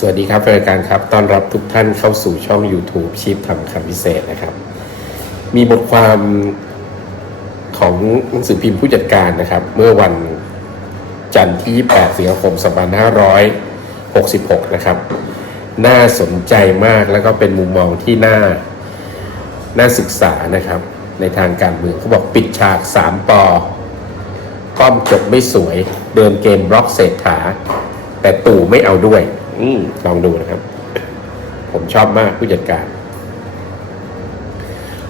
สวัสดีครับรายการครับ ต้อนรับทุกท่านเข้าสู่ช่อง YouTube ชีพทำคำพิเศษนะครับ มีบทความของหนังสือพิมพ์ผู้จัดการนะครับ เมื่อวันจันทร์ที่ 8 สิงหาคม 2566 นะครับ น่าสนใจมากแล้วก็เป็นมุมมองที่น่า น่าศึกษานะครับ ในทางการเมืองเขาบอกปิดฉาก 3ปอก้อมจบไม่สวย เดินเกมบล็อกเศรษฐา แต่ตู่ไม่เอาด้วย อืมลองดูนะครับ ผมชอบมากผู้จัดการ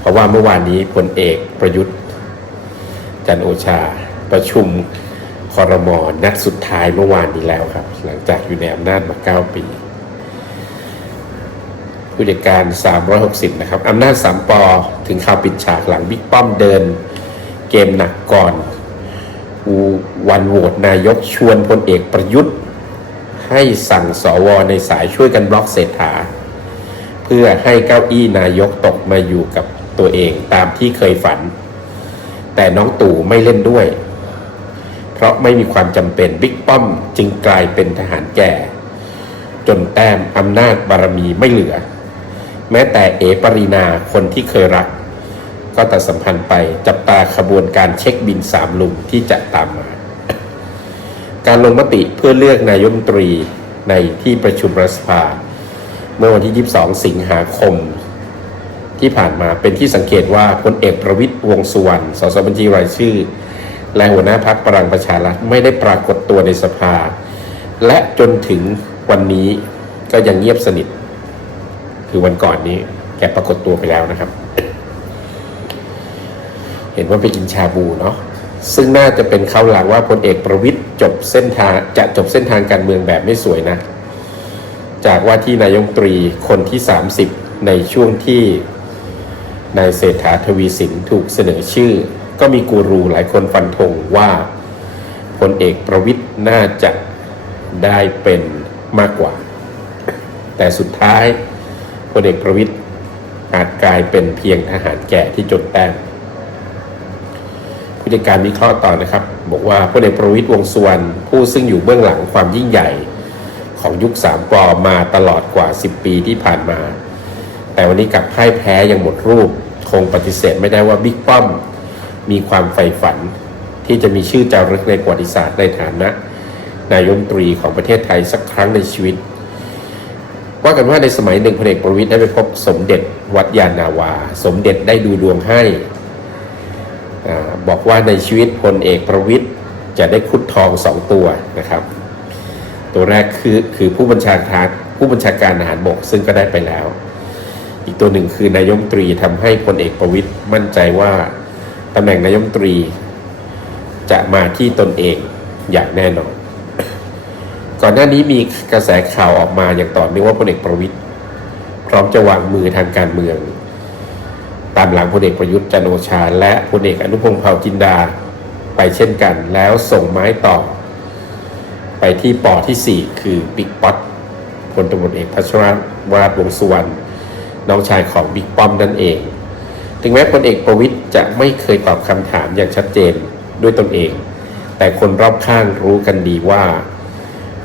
เพราะว่าเมื่อวานนี้พลเอกประยุทธ์ จันโอชา ประชุมคอรมอนัดสุดท้ายเมื่อวานนี้แล้วครับ หลังจากอยู่ในอำนาจมา9ปี ผู้จัดการ 360 นะครับอำนาจสามปอถึงข่าวปิดฉากหลังบิ๊กป้อมเดิน เกมหนักก่อนวันโหวตนายกชวนพลเอกประยุทธ์ ให้สั่งสวในสายช่วยกันบล็อกเศรษฐา เพื่อให้เก้าอี้นายกตกมาอยู่กับตัวเองตามที่เคยฝัน แต่น้องตู่ไม่เล่นด้วย เพราะไม่มีความจำเป็นบิ๊กป้อมจึงกลายเป็นทหารแก่ จนแต้มอำนาจบารมีไม่เหลือ แม้แต่เอปรินาคนที่เคยรัก ก็ตัดสัมพันธ์ไปจับตาขบวนการเช็คบินสามลุมที่จะตามมา การลงมติเพื่อเลือกนายมตรีในที่ประชุมรัฐสภา เมื่อวันที่ 22 สิงหาคม ที่ผ่านมาเป็นที่สังเกตว่าพลเอกประวิตยวงสุวรรณสสบัญชีรายชื่อ และหัวหน้าพักพลังประชารัฐไม่ได้ปรากฏตัวในสภา และจนถึงวันนี้ก็ยังเงียบสนิท คือวันก่อนนี้แกปรากฏตัวไปแล้วนะครับ เห็นว่าไปกินชาบูเนาะซึ่งน่าจะเป็นเขาหลังว่าพลเอกประวิทย์ จบเส้นทางจะจบเส้นทางการเมืองแบบไม่สวยนะ จากว่าที่นายกรัฐมตรีคนที่ 30 ในช่วงที่นายเศรษฐาทวีสินถูกเสนอชื่อ ก็มีกูรูหลายคนฟันธงว่าพลเอกประวิทย์น่าจะได้เป็นมากกว่า แต่สุดท้ายพลเอกประวิทย์อาจกลายเป็นเพียงทหารแก่ที่จดแต้ม ผู้จัดการวิเคราะห์ต่อนะครับ บอกว่าพลเอกประวิตยวงสุวรรณผู้ซึ่งอยู่เบื้องหลังความยิ่งใหญ่ ของยุคสามปอมาตลอดกว่า 10 ปีที่ผ่านมา แต่วันนี้กลับพ่ายแพ้อย่างหมดรูป คงปฏิเสธไม่ได้ว่าบิ๊กป้อม มีความใฝ่ฝัน ที่จะมีชื่อจารึกในประวัติศาสตร์ในฐานะ นายมนตรีของประเทศไทยสักครั้งในชีวิตว่ากันว่าในสมัยหนึ่งพลเอกประวิตยได้ไปพบสมเด็จวัดยานาวา สมเด็จได้ดูดวงให้ บอกว่าในชีวิตพลเอกประวิทย์จะได้คุดทองสองตัวนะครับ ตัวแรกคือคือผู้บัญชาการผู้บัญชาการทหารบกซึ่งก็ได้ไปแล้ว อีกตัวหนึ่งคือนายมตรีทำให้พลเอกประวิทย์มั่นใจว่าตำแหน่งนายมตรี จะมาที่ตนเองอย่างแน่นอน ก่อนหน้านี้มีกระแสข่าวออกมาอย่างต่อเนื่องว่าพลเอกประวิทย์พร้อมจะวางมือทางการเมือง ตามหลังพลเอกประยุทธ์จันโอชา และพลเอกอนุพงศ์เผ่าจินดา ไปเช่นกัน แล้วส่งไม้ต่อ ไปที่ปอที่ 4 คือบิ๊กป๊อตพลตำรวจเอกพัชรวราชวงศ์สุวรรณน้องชายของบิ๊กป้อมนั่นเอง ถึงแม้พลเอกประวิทย์จะไม่เคยตอบคำถามอย่างชัดเจนด้วยตนเอง แต่คนรอบข้างรู้กันดีว่า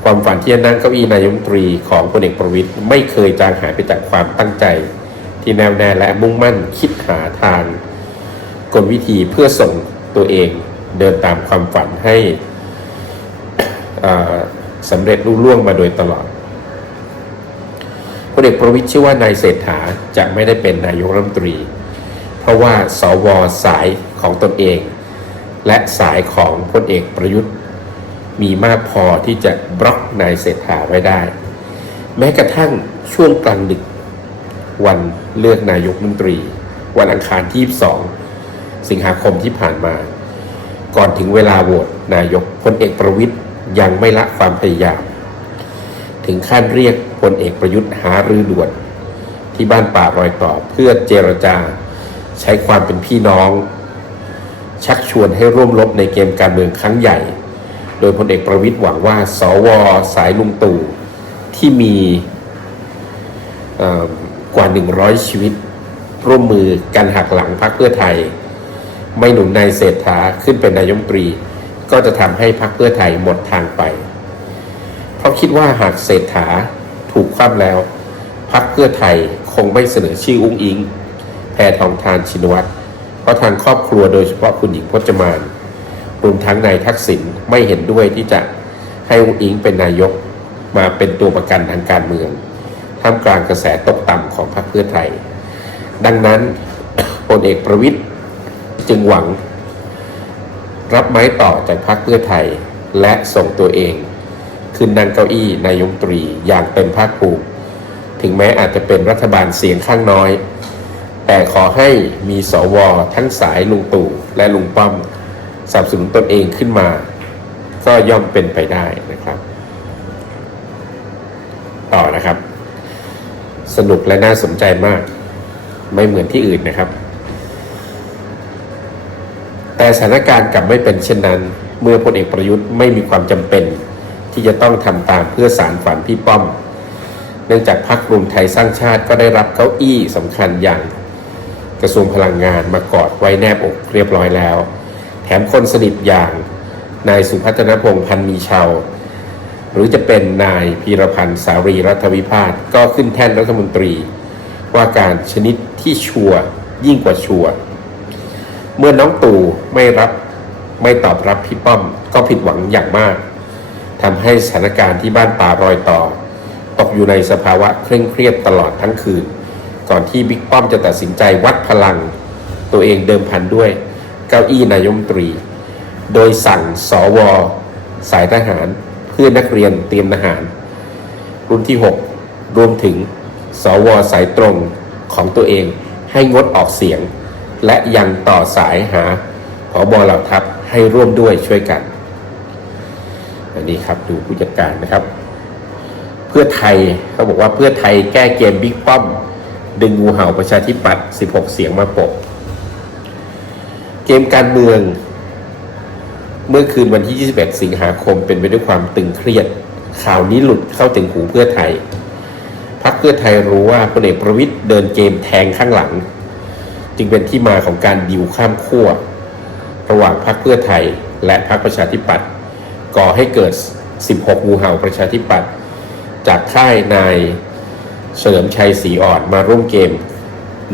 ความฝันที่จะนั่งเก้าอี้นายมนตรีของพลเอกประวิทย์ไม่เคยจางหายไปจากความตั้งใจ ที่แน่วแน่และมุ่งมั่นคิดหาทางกลวิธีเพื่อส่งตัวเองเดินตามความฝันให้สำเร็จรุ่ล่วงมาโดยตลอดพลเอกประวิทย์ชื่อว่านายเศรษฐาจะไม่ได้เป็นนายกรัฐมนตรี เพราะว่าสวสายของตนเอง และสายของพลเอกประยุทธ์ มีมากพอที่จะบล็อกนายเศรษฐาไว้ได้ แม้กระทั่งช่วงกลางดึก วันเลือกนายกมนตรี วันอังคารที่ 22 สิงหาคมที่ผ่านมา ก่อนถึงเวลาโหวตนายกพลเอกประวิทย์ยังไม่ละความพยายาม ถึงขั้นเรียกพลเอกประยุทธ์หารือด่วน ที่บ้านป่ารอยต่อเพื่อเจรจา ใช้ความเป็นพี่น้อง ชักชวนให้ร่วมรบในเกมการเมืองครั้งใหญ่ โดยพลเอกประวิทย์หวังว่า สวสายลุงตู่ที่มีอ กว่า 100 ชีวิต ร่วมมือกันหักหลังพรรคเพื่อไทย ไม่หนุนนายเศรษฐาขึ้นเป็นนายกรัฐมนตรี ก็จะทำให้พรรคเพื่อไทยหมดทางไป เพราะคิดว่าหากเศรษฐาถูกคว่ำแล้วพักเพื่อไทยคงไม่เสนอชื่ออุ้งอิง แพทองทานชินวัตรเพราะทางครอบครัวโดยเฉพาะคุณหญิงพจมานรวมทั้งนายทักษิณไม่เห็นด้วยที่จะให้อุ้งอิงเป็นนายกมาเป็นตัวประกันทางการเมือง ท่ามกลางกระแสตกต่ำของพรรคเพื่อไทย ดังนั้นพลเอกประวิตยจึงหวัง รับไม้ต่อจากพรรคเพื่อไทย และส่งตัวเอง ขึ้นนั่งเก้าอี้นายกรัฐมตรีอย่างเต็มภาคภูมิถึงแม้อาจจะเป็นรัฐบาลเสียงข้างน้อย แต่ขอให้มีสวทั้งสายลุงตู่และลุงป้อมสนับสนุนตนเองขึ้นมา ก็ย่อมเป็นไปได้นะครับ ต่อนะครับ สนุกและน่าสนใจมาก ไม่เหมือนที่อื่นนะครับ แต่สถานการณ์กลับไม่เป็นเช่นนั้น เมื่อพลเอกประยุทธ์ไม่มีความจำเป็น ที่จะต้องทำตามเพื่อสารฝันพี่ป้อม เนื่องจากพรรครวมไทยสร้างชาติก็ได้รับเก้าอี้สำคัญอย่างกระทรวงพลังงานมากอดไว้แนบอกเรียบร้อยแล้ว แถมคนสนิทอย่างนายสุพัฒนพงษ์พันมีชาว หรือจะเป็นนายพีรพันธ์สารีรัฐวิพาทก็ขึ้นแท่นรัฐมนตรี ว่าการชนิดที่ชัวร์ยิ่งกว่าชัวร์เมื่อน้องตู่ไม่รับไม่ตอบรับพี่ป้อมก็ผิดหวังอย่างมากทำให้สถานการณ์ที่บ้านป่ารอยต่อ ตกอยู่ในสภาวะเคร่งเครียดตลอดทั้งคืน ก่อนที่บิ๊กป้อมจะตัดสินใจวัดพลัง ตัวเองเดิมพันด้วย เก้าอี้นายมตรี โดยสั่งสวสายทหาร เพื่อนักเรียนเตรียมทหาร รุ่นที่ 6 รวมถึง สวสายตรงของตัวเองให้งดออกเสียง และยังต่อสายหาผอบอเหล่าทัพให้ร่วมด้วยช่วยกัน อันนี้ครับดูผู้จัดการนะครับ เพื่อไทยเขาบอกว่าเพื่อไทยแก้เกมบิ๊กป้อม ดึงงูเห่าประชาธิปัตย์16 เสียงมาปก เกมการเมือง เมื่อคืนวันที่ 21 สิงหาคมเป็นไปด้วยความตึงเครียด ข่าวนี้หลุดเข้าถึงหูเพื่อไทยพักเพื่อไทยรู้ว่าพลเอกประวิตยเดินเกมแทงข้างหลัง จึงเป็นที่มาของการดิวข้ามขั้วระหว่างพรรคเพื่อไทยและพรรคประชาธิปัตย์ก่อให้เกิด 16 งูเห่าประชาธิปัตย์จากค่ายนายเฉลิมชัยศรีอ่อนมาร่วมเกม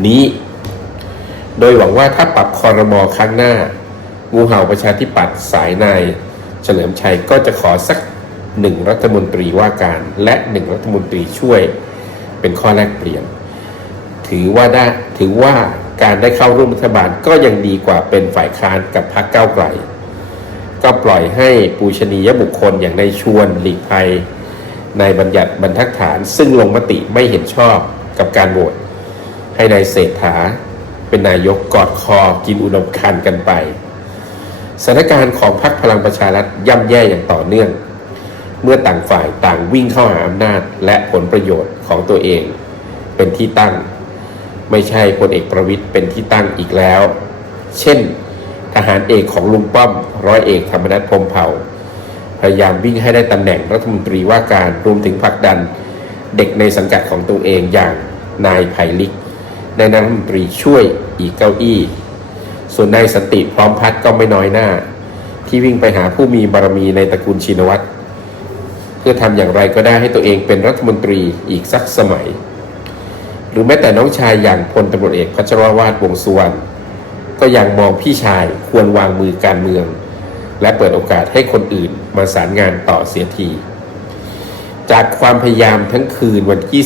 นี้ โดยหวังว่าถ้าปรับคอรมอครั้งหน้า งูเห่าประชาธิปัตย์สายนายเฉลิมชัยก็จะขอสักหนึ่งรัฐมนตรีว่าการและหนึ่งรัฐมนตรีช่วยเป็นข้อแลกเปลี่ยน ถือว่าได้ถือว่าการได้เข้าร่วมรัฐบาลก็ยังดีกว่าเป็นฝ่ายค้านกับพรรคก้าวไกล ก็ปล่อยให้ปูชนียบุคคลอย่างในายชวนหลีกภัยนายบัญญัติบรรทัดฐาน ซึ่งลงมติไม่เห็นชอบกับการโหวตให้นายเศรษฐาเป็นนายกกอดคอกินอุดมคันกันไป สถานการณ์ของพรรคพลังประชารัฐย่ำแย่อย่างต่อเนื่อง เมื่อต่างฝ่ายต่างวิ่งเข้าหาอำนาจและผลประโยชน์ของตัวเอง เป็นที่ตั้ง ไม่ใช่พลเอกประวิตยเป็นที่ตั้งอีกแล้ว เช่น ทหารเอกของลุงป้อม ร้อยเอกธรรมนัฐพรมเผ่า พยายามวิ่งให้ได้ตำแหน่งรัฐมนตรีว่าการรวมถึงผลักดัน เด็กในสังกัดของตัวเองอย่างนายไผ่ลิก ในนายรัฐมนตรีช่วยอีกเก้าอี้ ส่วนนายสนติพร้อมพัฒน์ก็ไม่น้อยหน้า ที่วิ่งไปหาผู้มีบารมีในตระกูลชินวัตรเพื่อทำอย่างไรก็ได้ให้ตัวเองเป็นรัฐมนตรีอีกสักสมัย หรือแม้แต่น้องชายอย่างพลตำรวจเอกพัชรวาทวงสุวรรณก็ยังมองพี่ชายควรวางมือการเมือง และเปิดโอกาสให้คนอื่นมาสารงานต่อเสียที จากความพยายามทั้งคืนวันที่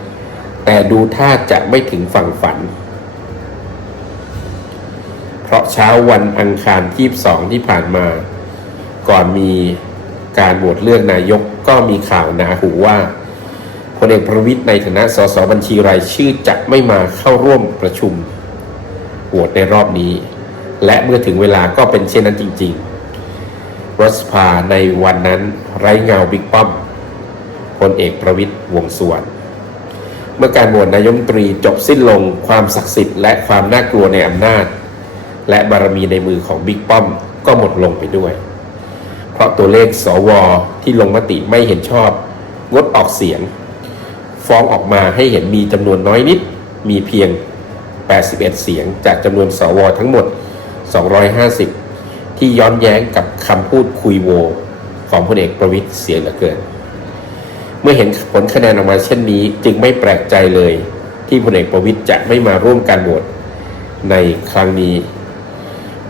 21แต่ดูท่าจะไม่ถึงฝั่งฝัน เพราะเช้าวันอังคารที่2ที่ผ่านมา ก่อนมีการโหวตเลือกนายกก็มีข่าวหนาหูว่าพลเอกประวิตยในฐานะสสบัญชีรายชื่อจะไม่มาเข้าร่วมประชุมโหวตในรอบนี้ และเมื่อถึงเวลาก็เป็นเช่นนั้นจริง ๆ รัฐสภาในวันนั้นไร้เงาบิ๊กป้อมพลเอกประวิตยวงสุวรรณเมื่อการโหวตนายมตรีจบสิ้นลงความศักดิ์สิทธิ์และความน่ากลัวในอำนาจ และบารมีในมือของบิ๊กป้อมก็หมดลงไปด้วย เพราะตัวเลขสวที่ลงมติไม่เห็นชอบ งดออกเสียง ฟ้องออกมาให้เห็นมีจำนวนน้อยนิด มีเพียง 81 เสียง จากจำนวนสวทั้งหมด 250 ที่ย้อนแย้งกับคำพูดคุยโว ของพลเอกประวิตยเสียเหลือเกิน เมื่อเห็นผลคะแนนออกมาเช่นนี้จึงไม่แปลกใจเลยที่พลเอกประวิตยจะไม่มาร่วมการโหวตในครั้งนี้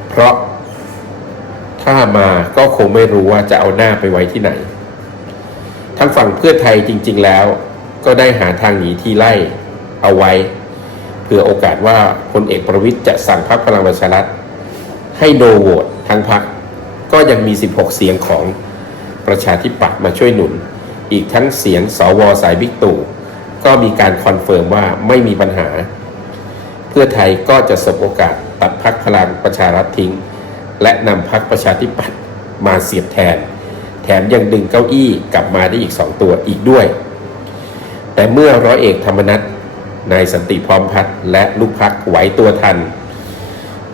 เพราะถ้ามาก็คงไม่รู้ว่าจะเอาหน้าไปไว้ที่ไหนทางฝั่งเพื่อไทยจริง ๆ แล้ว ก็ได้หาทางหนีที่ไล่เอาไว้เพื่อโอกาสว่าพลเอกประวิตยจะสั่งพรรคพลังประชารัฐให้โนโหวตทั้งพรรคก็ยังมี 16 เสียงของประชาธิปัตย์มาช่วยหนุน อีกทั้งเสียงสวสายบิ๊กตู่ก็มีการคอนเฟิร์มว่าไม่มีปัญหา พื่อไทยก็จะสบโอกาสตัดพักพลังประชารัฐทิ้ง และนำพักประชาธิปัตย์มาเสียบแทน แถมยังดึงเก้าอี้กลับมาได้อีกสองตัวอีกด้วย แต่เมื่อร้อยเอกธรรมนัฐนายสันติพร้อมพัฒน์และลูกพักไหวตัวทัน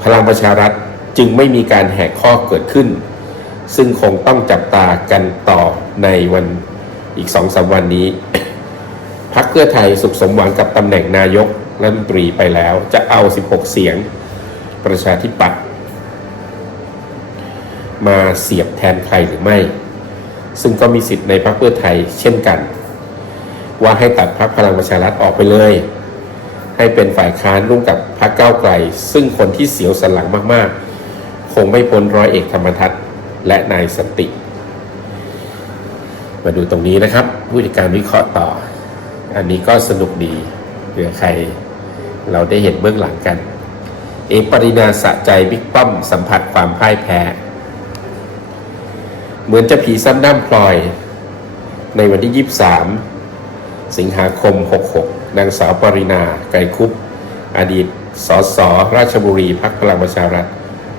พลังประชารัฐจึงไม่มีการแหกข้อเกิดขึ้น ซึ่งคงต้องจับตากันต่อในวันอีกสองสามวันนี้พักเพื่อไทยสุขสมหวังกับตำแหน่งนายก รัฐมนตรีไปแล้ว จะเอา 16 เสียงประชาธิปัตย์มาเสียบแทนใครหรือไม่ ซึ่งก็มีสิทธิ์ในพรรคเพื่อไทยเช่นกัน ว่าให้ตัดพรรคพลังประชารัฐออกไปเลย ให้เป็นฝ่ายค้านร่วมกับพรรคก้าวไกล ซึ่งคนที่เสียวสันหลังมากๆ คงไม่พ้นร้อยเอกธรรมทัศน์และนายสนติ มาดูตรงนี้นะครับ ผู้จัดการวิเคราะห์ต่อ อันนี้ก็สนุกดีเผื่อใคร เราได้เห็นเบื้องหลังกัน เอกปรินาสะใจบิ๊กป้อมสัมผัสความพ่ายแพ้ เหมือนจะผีซ้ำด้ามพลอย ในวันที่ 23 สิงหาคม 66 นางสาวปรินาไกรคุป อดีตสสราชบุรีพักพลังประชารัฐ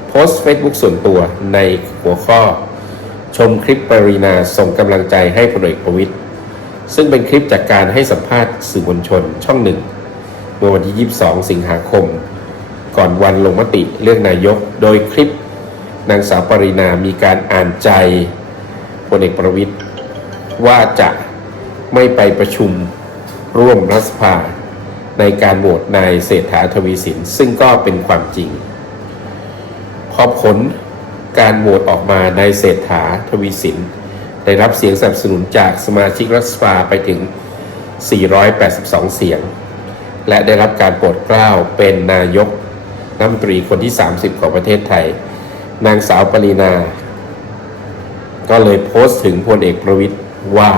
โพสต์เฟซบุ๊กส่วนตัวในหัวข้อ ชมคลิปปรินาส่งกำลังใจให้พลเอกประวิตยซึ่งเป็นคลิปจากการให้สัมภาษณ์สื่อมวลชนช่องหนึ่ง เมื่อวันที่ 22 สิงหาคม ก่อนวันลงมติเลือกนายก โดยคลิปนางสาวปรินามีการอ่านใจพลเอกประวิตยว่าจะไม่ไปประชุมร่วมรัฐสภา ในการโหวตนายเศรษฐาทวีสิน ซึ่งก็เป็นความจริง พอผลการโหวตออกมานายเศรษฐาทวีสิน ได้รับเสียงสนับสนุนจากสมาชิกรัฐสภาไปถึง 482 เสียง และได้รับการโปรดเกล้าเป็นนายกรัฐมนตรีคนที่ 30 ของประเทศไทย นางสาวปรีนา ก็เลยโพสต์ถึงพลเอกประวิตยว่า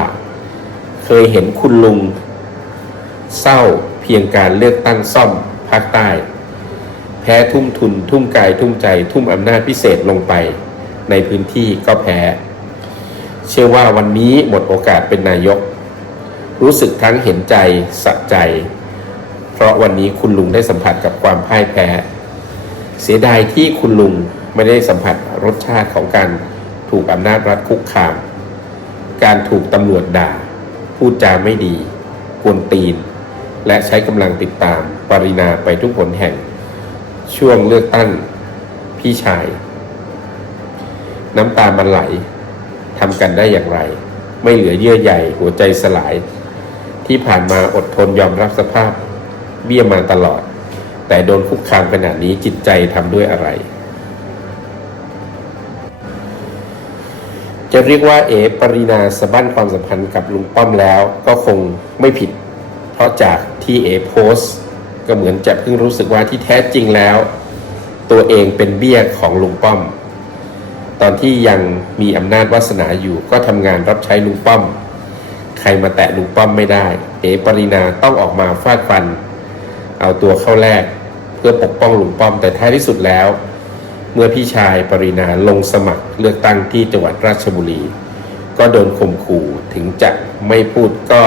เคยเห็นคุณลุง เศร้าเพียงการเลือกตั้งซ่อมภาคใต้ แพ้ทุ่มทุน ทุ่มกายทุ่มใจ ทุ่มอำนาจพิเศษลงไป ในพื้นที่ก็แพ้ เชื่อว่าวันนี้หมดโอกาสเป็นนายก รู้สึกทั้งเห็นใจสะใจ เพราะวันนี้คุณลุงได้สัมผัสกับความพ่ายแพ้ เสียดายที่คุณลุงไม่ได้สัมผัสรสชาติของการถูกอำนาจรัฐคุกคาม การถูกตำรวจด่า พูดจาไม่ดีกวนตีน และใช้กำลังติดตามปรินาไปทุกผลแห่ง ช่วงเลือกตั้งพี่ชาย น้ำตามันไหลทำกันได้อย่างไร ไม่เหลือเยื่อใยหัวใจสลาย ที่ผ่านมาอดทนยอมรับสภาพ เบี้ยมาตลอด แต่โดนคุกคามขนาดนี้จิตใจทำด้วยอะไร จะเรียกว่าเอปรินาสะบั้นความสัมพันธ์กับลุงป้อมแล้วก็คงไม่ผิด เพราะจากที่เอโพสก็เหมือนจะเพิ่งรู้สึกว่าที่แท้จริงแล้ว ตัวเองเป็นเบี้ยของลุงป้อม ตอนที่ยังมีอำนาจวาสนาอยู่ก็ทำงานรับใช้ลุงป้อม ใครมาแตะลุงป้อมไม่ได้ เอปรินาต้องออกมาฟาดฟัน เอาตัวเข้าแลกเพื่อปกป้องลุงป้อมแต่ท้ายที่สุดแล้ว เมื่อพี่ชายปรินาลงสมัครเลือกตั้งที่จังหวัดราชบุรี ก็โดนข่มขู่ถึงจะไม่พูดก็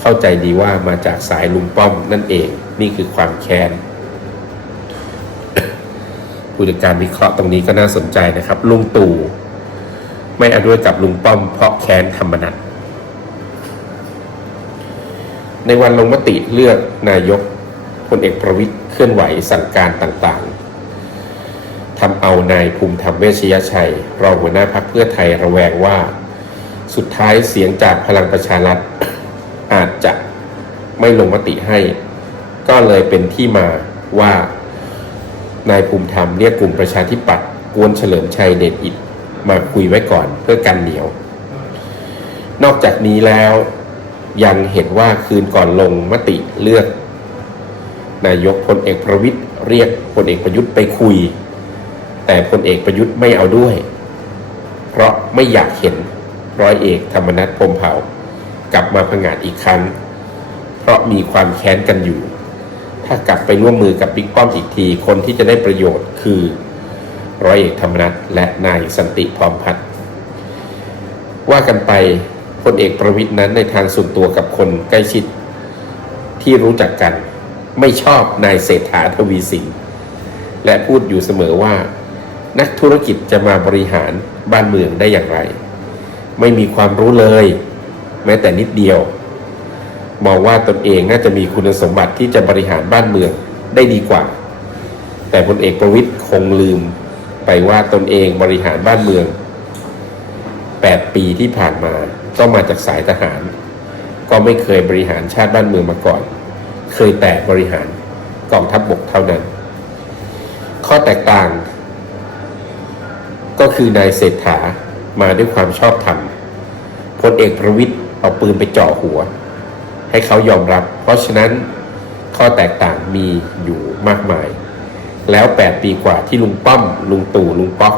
เข้าใจดีว่ามาจากสายลุงป้อมนั่นเองนี่คือความแค้นผู้จัดการวิเคราะห์ตรงนี้ก็น่าสนใจนะครับ ลุงตู่ไม่อด้วยกับลุงป้อม เพราะแค้นธรรมนัตในวันลงมติเลือกนายก ลเอกประวิตยเคลื่อนไหวสั่งการต่างๆทำเอานายภูมิธรรมเวชยชัย รองหัวหน้าพรรคเพื่อไทยระแวงว่า สุดท้ายเสียงจากพลังประชารัฐอาจจะไม่ลงมติให้ ก็เลยเป็นที่มาว่านายภูมิธรรมเรียกกลุ่มประชาธิปัตย์กวนเฉลิมชัยเดชอิดมาคุยไว้ก่อนเพื่อกันเหนียว นอกจากนี้แล้วยังเห็นว่าคืนก่อนลงมติเลือก นายกพลเอกประวิตยเรียกพลเอกประยุทธ์ไปคุย แต่พลเอกประยุทธ์ไม่เอาด้วย เพราะไม่อยากเห็นร้อยเอกธรรมนัฐพมเผากลับมาผงาดอีกครั้ง เพราะมีความแค้นกันอยู่ ถ้ากลับไปร่วมมือกับบิ๊กป้อมอีกทีคนที่จะได้ประโยชน์คือร้อยเอกธรรมนัฐและนายสันติพร้อมพัฒน์ว่ากันไปพลเอกประวิทย์นั้นในทางส่วนตัวกับคนใกล้ชิดที่รู้จักกัน ไม่ชอบนายเศรษฐาทวีสิน และพูดอยู่เสมอว่า นักธุรกิจจะมาบริหารบ้านเมืองได้อย่างไร ไม่มีความรู้เลย แม้แต่นิดเดียว มองว่าตนเองน่าจะมีคุณสมบัติที่จะบริหารบ้านเมืองได้ดีกว่า แต่พลเอกประวิตยคงลืมไปว่าตนเองบริหารบ้านเมือง 8 ปีที่ผ่านมาก็มาจากสายทหาร ก็ไม่เคยบริหารชาติบ้านเมืองมาก่อน เคยแต่บริหารกองทัพบบกเท่านั้น ข้อแตกต่าง ก็คือนายเศรษฐามาด้วยความชอบธรรมพลเอกประวิตย์เอาปืนไปเจาะหัว ให้เขายอมรับ เพราะฉะนั้นข้อแตกต่างมีอยู่มากมาย แล้ว 8 ปีกว่าที่ลุงป้อม ลุงตู่ลุงป๊อก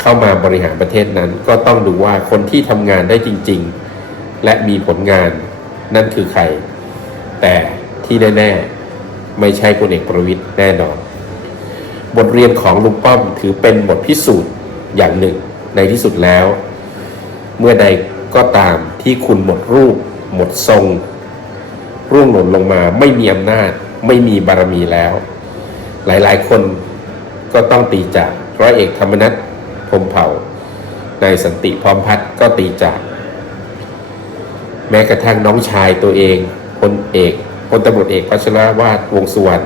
เข้ามาบริหารประเทศนั้น ก็ต้องดูว่าคนที่ทำงานได้จริง ๆ และมีผลงานนั่นคือใคร แต่ ที่แน่ๆ ไม่ใช่พลเอกประวิตยแน่นอน บทเรียนของลุงป้อมถือเป็นบทพิสูจน์อย่างหนึ่งในที่สุดแล้ว เมื่อใดก็ตามที่คุณหมดรูป หมดทรง ร่วงหล่นลงมาไม่มีอำนาจ ไม่มีบารมีแล้ว หลายๆ คนก็ต้องตีจากร้อยเอกธรรมนัฐพรมเผ่านายสันติพร้อมพัฒน์ก็ตีจาก แม้กระทั่งน้องชายตัวเองพลเอก พลตำรวจเอกพัชรวาทวงสุวรรณ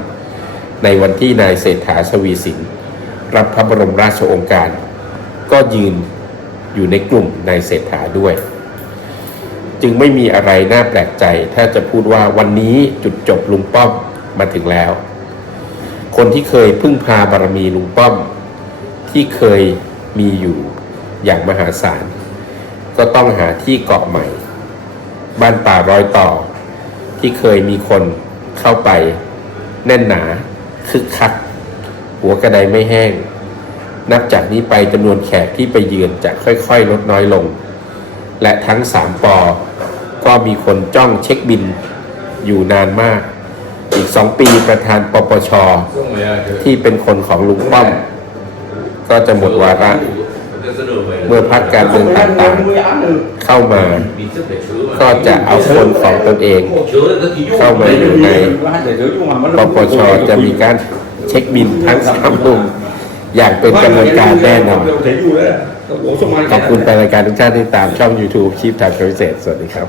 ในวันที่นายเศรษฐาชวีสินรับพระบรมราชโองการ ก็ยืนอยู่ในกลุ่มนายเศรษฐาด้วย จึงไม่มีอะไรน่าแปลกใจ ถ้าจะพูดว่าวันนี้จุดจบลุงป้อมมาถึงแล้ว คนที่เคยพึ่งพาบารมีลุงป้อม ที่เคยมีอยู่อย่างมหาศาล ก็ต้องหาที่เกาะใหม่ บ้านป่ารอยต่อ ที่เคยมีคนเข้าไป แน่นหนา คึกคัก หัวกระไดไม่แห้ง นับจากนี้ไปจำนวนแขกที่ไปเยือนจะค่อยๆ ลดน้อยลง และทั้งสามปอ ก็มีคนจ้องเช็คบินอยู่นานมาก อีกสองปีประธานปปช ที่เป็นคนของลุงป้อม ก็จะหมดวาระ เมื่อพักการเมืองต่างๆเข้ามา ก็จะเอาคนของตนเอง เข้ามาอยู่ในปปชจะมีการเช็คบินทั้งสามลุงอย่างเป็นกระบวนการแน่นอนขอบคุณแฟนรายการทุกท่านที่ตามช่อง YouTube ชีพทางพิเศษ สวัสดีครับ